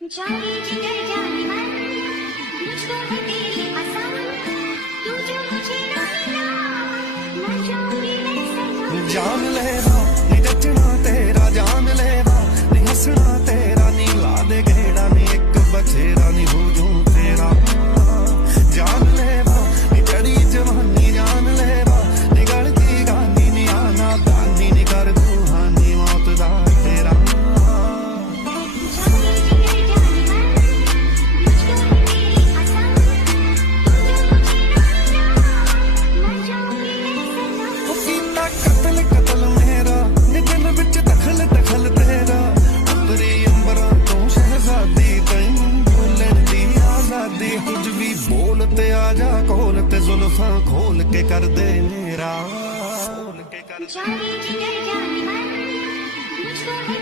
जाने जिगर जाने मन मुझको है तेरी पसंद तू जो मुझे ना मिला मैं जाऊंगी मैं सनम जान लेवा नी जचना तेरा जान लेवा नी हसना तेरा नी ला दे गेड़ा नी एक बछेरा नी हो जूं तेरा जान लेवा नी चढ़ी जवानी जान लेवा नी गलती गानी नी आना दानी नी कर तू हानी मौत दा तेरा जाने जिगर जाने मन मुझको है तेरी पसंद तू जो मुझे ना मिला मैं जाऊंगी मैं सनम कीता कतल कतल मेरा नी दिल विच दखल दखल तेरा अपरी अंबरां तो शहजादी तैनूं बोलण दी आजादी कुछ भी बोल ते आजा कोल ते जुल्फां खोल के कर दे मेरा खोल के कर दे जाने जिगर जाने मन मुझको है